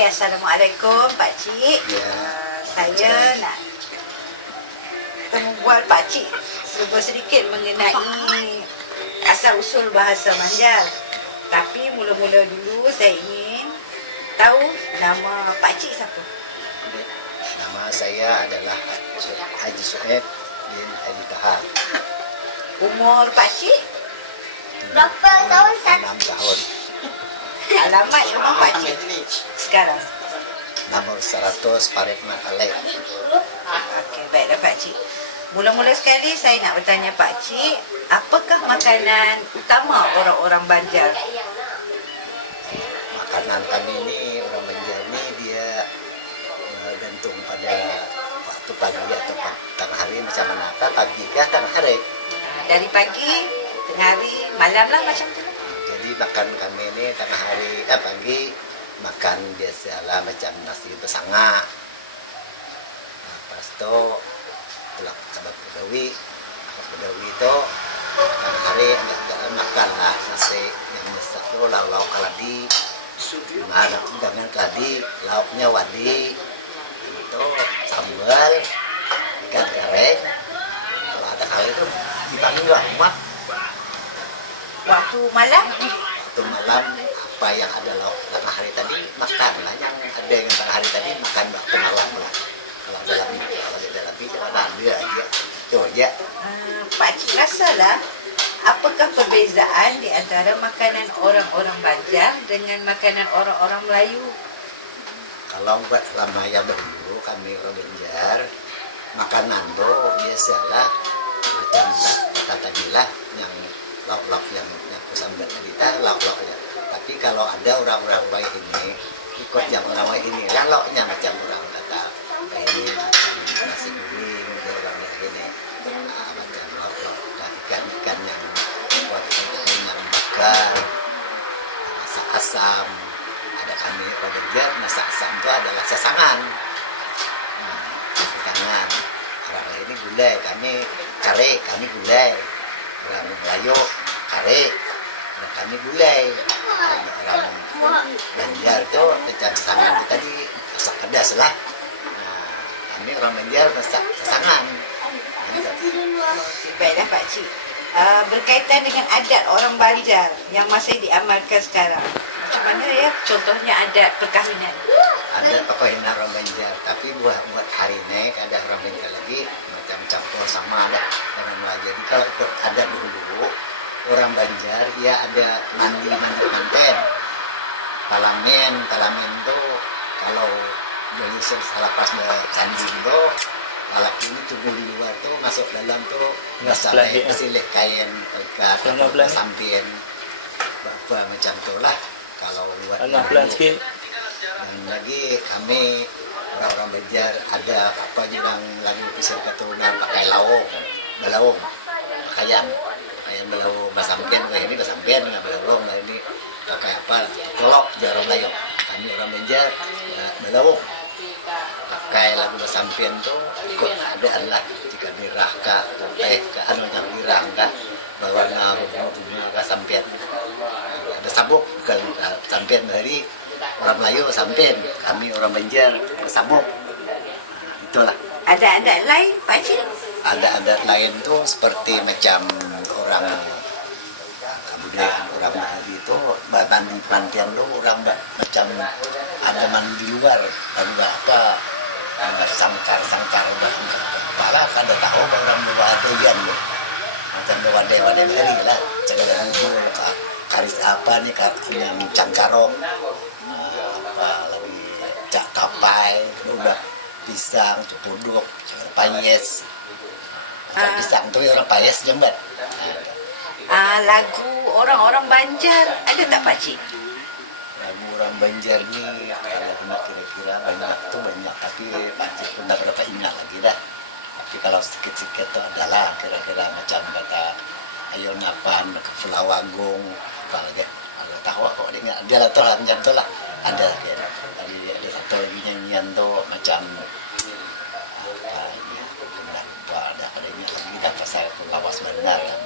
Okey, Assalamualaikum Pak Cik. Ya. Saya nak membual Pak Cik sedikit mengenai asal-usul bahasa Banjar. Tapi mula-mula dulu saya ingin tahu nama Pak Cik siapa? Nama saya adalah Haji Suhaib bin Haji Tahar. Umur Pak Cik? Berapa tahun? 6 tahun. Alamat rumah Pak Cik sekarang? Nomor 100 Parikmat Alek. Okey, baiklah Pak Cik. Mula-mula sekali saya nak bertanya Pak Cik, apakah makanan utama orang-orang Banjar? Makanan kami ini orang Banjar ni dia bergantung pada waktu pagi atau tengah hari macam mana. Pagi ke tengah hari. Dari pagi, tengah hari, malam lah macam tu. Jadi makan kami ini tengah hari, pagi makan biasalah macam nasi bersangak. Lepas tu telak kabak bedawi. Kabak bedawi tu tengah hari agak makan lah nasi yang masak tu lauk keladi. Jangan keladi, lauknya wadi. Itu sambal, ikan goreng. Kalau ada hal itu dipanggil rahmat. Waktu malam, Waktu malam apa yang ada lauk tengah hari tadi makan lah, yang ada yang tengah hari tadi makan waktu malam lah. Kalau ada lebih jangan ada aja. Itu aja. Pak Cik rasalah apakah perbezaan di antara makanan orang-orang Banjar dengan makanan orang-orang Melayu? Kalau buat lama yang dahulu kami orang Banjar makanan tu biasalah macam kata tadi lah yang lauk-lauk yang aku sambil tadi lauk-lauknya. Tapi kalau ada orang-orang baik ini ikut yang orang baik ini lah lauknya macam orang kata ini macam nasi kuning dia orang baik ini macam lauk-lauk ikan-ikan yang buat ikan yang bakar masak asam. Ada kami orang Banjar masak asam itu adalah sasangan. Sasangan orang lain ini gulai, kami kare, kami gulai. Orang Melayu kare, orang kami gulai. Orang Banjar itu macam sasangan itu tadi masak pedas lah. Kami orang Banjar masak sasangan. Baiklah Pak Cik. Berkaitan dengan adat orang Banjar yang masih diamalkan sekarang. Macam mana ya? Contohnya adat perkahwinan. Ada perkahwinan orang Banjar, tapi buat hari ini ada orang Banjar lagi macam campur sama ada dengan Melayu. Jadi kalau ikut adat dulu orang Banjar ya ada mandi manten. Palamin tu kalau dari salah pas candi tu lelaki ini tunggu di luar tu masuk dalam tu silih kain ikat atau sampin apa macam tu lah kalau buat dulu. Dan lagi kami orang-orang Banjar ada apa juga lagi pisah keturunan pakai belaung pakaian belaung basampien ini basampien dengan belaung ini pakai apa kolok di orang Melayu. Kami orang Banjar belaung pakai lagu basampien tu ikut adaan lah jika dirah kah ke anu yang dirah kah bawa bunga basampien ada sabuk bukan sampien dari orang Melayu sampien, kami orang Banjar sabuk. Itulah. Ada adat lain Pak Cik? Ada adat lain tu seperti macam orang budaya orang Melayu itu mandi pantian tu orang macam ada mandi luar ada apa sangkar udah kepala kada tahu orang wadaian tu macam wadai dari lah segala bubur karis apa ni yang cangkarok apa lagi cak kapai udah pisang cupuduk payes pisang tu orang payes jembat. Lagu orang-orang Banjar ada tak Pak Cik? Lagu orang Banjar ni kalau kira-kira banyak tapi Pak Cik pun tak dapat ingat lagi dah. Tapi kalau sikit-sikit tu adalah kira-kira macam kata ayo napan ke Pulau Agung apa lagi. Kalau tahu kok dia lah tu lah macam tu lah. Ada kira. Tadi ada satu lagi nyanyian tu macam apa ini ada lagi dah pasal lawas benar lah.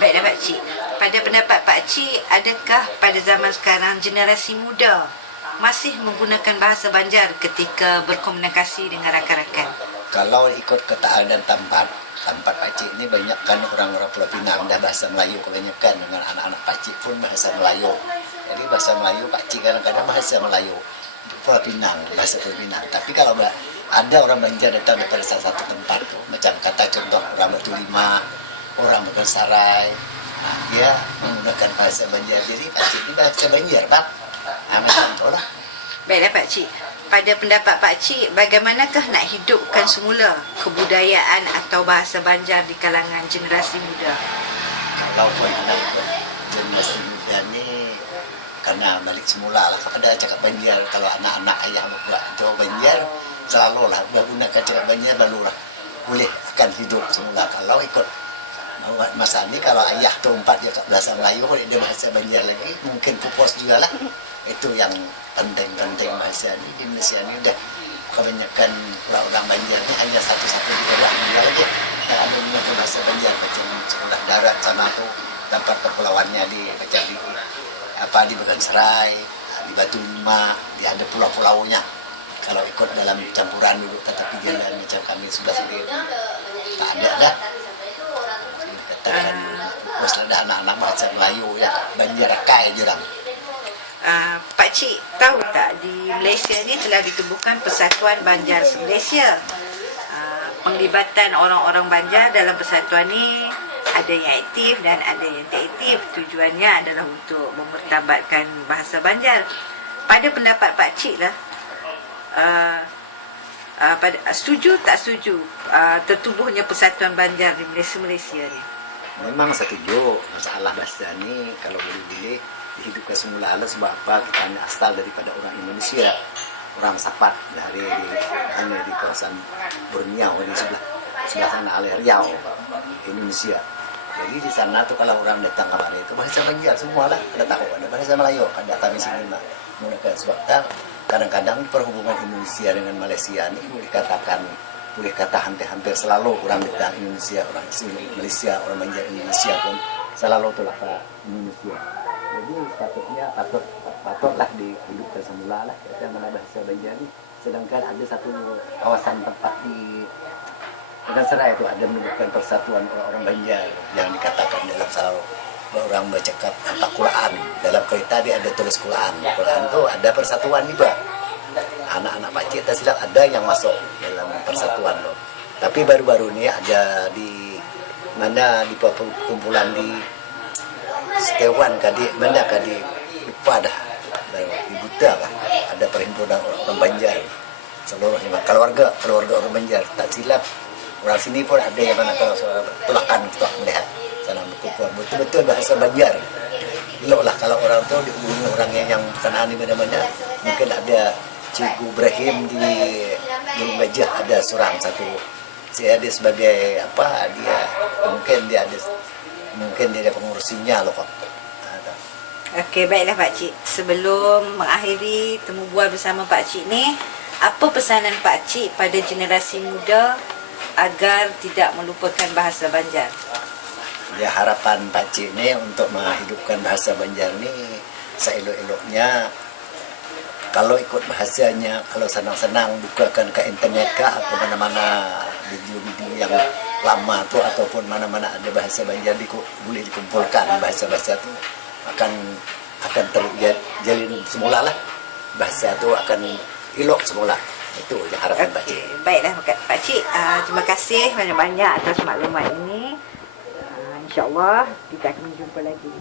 Baiklah Pak Cik. Pada pendapat Pak Cik, adakah pada zaman sekarang generasi muda masih menggunakan bahasa Banjar ketika berkomunikasi dengan rakan-rakan? Kalau ikut keadaan tempat pakcik ini banyak kan orang-orang Pulau Pinang dah bahasa Melayu kebanyakan, dengan anak-anak pakcik pun bahasa Melayu. Jadi bahasa Melayu pakcik kadang-kadang bahasa Melayu Pulau Pinang, bahasa Pulau Pinang. Tapi kalau ada orang Banjar datang daripada salah satu tempat tu, macam kata contoh orang Batu Lima, orang Sarai, dia menggunakan bahasa Banjar. Jadi pakcik ini bahasa Banjar, Pak. Macam tu lah. Baiklah Pakcik, pada pendapat Pakcik, bagaimanakah nak hidupkan semula kebudayaan atau bahasa Banjar di kalangan generasi muda? Kalau nak ikut generasi muda ni, karena balik semula lah. Ada cakap Banjar, kalau anak-anak ayah buat jauh Banjar, selalulah gunakan cakap Banjar, barulah boleh akan hidup semula. Kalau ikut masa ni, kalau ayah tu dia kat bahasa Melayu, dia bahasa Banjar lagi, mungkin pupus juga lah. Itu yang penting-penting bahasa ni. Di Malaysia ni dah kebanyakan orang Banjar ni hanya satu-satu juga lagi ada menggunakan bahasa Banjar, macam sekolah darat sana tu tempat perpulauannya di macam di Serai, di Batu Lima, dia ada pulau-pulaunya. Kalau ikut dalam campuran dulu, tetapi jalan macam kami sebelah sini tak ada dah. Katakan bos ada anak-anak bahasa Melayu ya, Banjar Kai jurang. Pakcik tahu tak, di Malaysia ni telah ditubuhkan Persatuan Banjar se-Malaysia. Penglibatan orang-orang Banjar dalam persatuan ni ada yang aktif dan ada yang tak aktif. Tujuannya adalah untuk memertabatkan bahasa Banjar. Pada pendapat Pakcik lah, setuju tak setuju tertubuhnya Persatuan Banjar di Malaysia ni? Memang setuju. Masalah bahasa ni kalau boleh-boleh dihidupkan semula lah. Sebab apa? Kita hanya asal daripada orang Indonesia, orang Sapat dari hanya di kawasan Borneo di sebelah sana, Alih Riau, Indonesia. Jadi di sana tu kalau orang datang ke mana itu bahasa Banjar semua lah. Ada tahu ada bahasa Melayu, ada kami sini menggunakan. Sebab kadang-kadang perhubungan Indonesia dengan Malaysia ni boleh kata hampir selalu orang datang Indonesia, orang Malaysia, orang Banjar Indonesia pun selalu tolak ke Indonesia. Jadi patutlah dihidupkan semula lah mana bahasa Banjar ni. Sedangkan ada satu kawasan tempat di Serai itu ada menunjukkan persatuan orang-orang Banjar yang dikatakan dalam selalu orang bercakap apa Quran, dalam kereta dia ada tulis Quran tu ada persatuan juga. Anak-anak pakcik tak silap ada yang masuk dalam persatuan tu. Tapi baru-baru ni ada di kumpulan di Setewan di lupa dah di Buta lah, ada perhimpunan orang Banjar seluruhnya, keluarga orang Banjar tak silap. Orang sini pun ada yang mana kalau tulakan kita melihat sana berkumpul betul-betul bahasa Banjar. Eloklah kalau orang tu dihubungi orang yang sana ni mana-mana. Mungkin ada Cikgu Ibrahim di Gunung Gajah, ada seorang satu. Saya ada sebagai apa, dia mungkin dia ada pengurusinya loh Pak. Okey, baiklah Pakcik. Sebelum mengakhiri temu bual bersama Pakcik ni, apa pesanan Pakcik pada generasi muda agar tidak melupakan bahasa Banjar? Ya, harapan Pakcik ni untuk menghidupkan bahasa Banjar ni seelok-eloknya kalau ikut bahasanya, kalau senang-senang bukakan ke internet kah atau mana-mana video-video yang lama tu ataupun mana-mana ada bahasa Banjar boleh dikumpulkan bahasa-bahasa tu akan terjalin semula lah. Bahasa tu akan elok semula. Itu je harapan Pakcik. Baiklah Pakcik, terima kasih banyak-banyak atas maklumat ini. InsyaAllah kita akan jumpa lagi.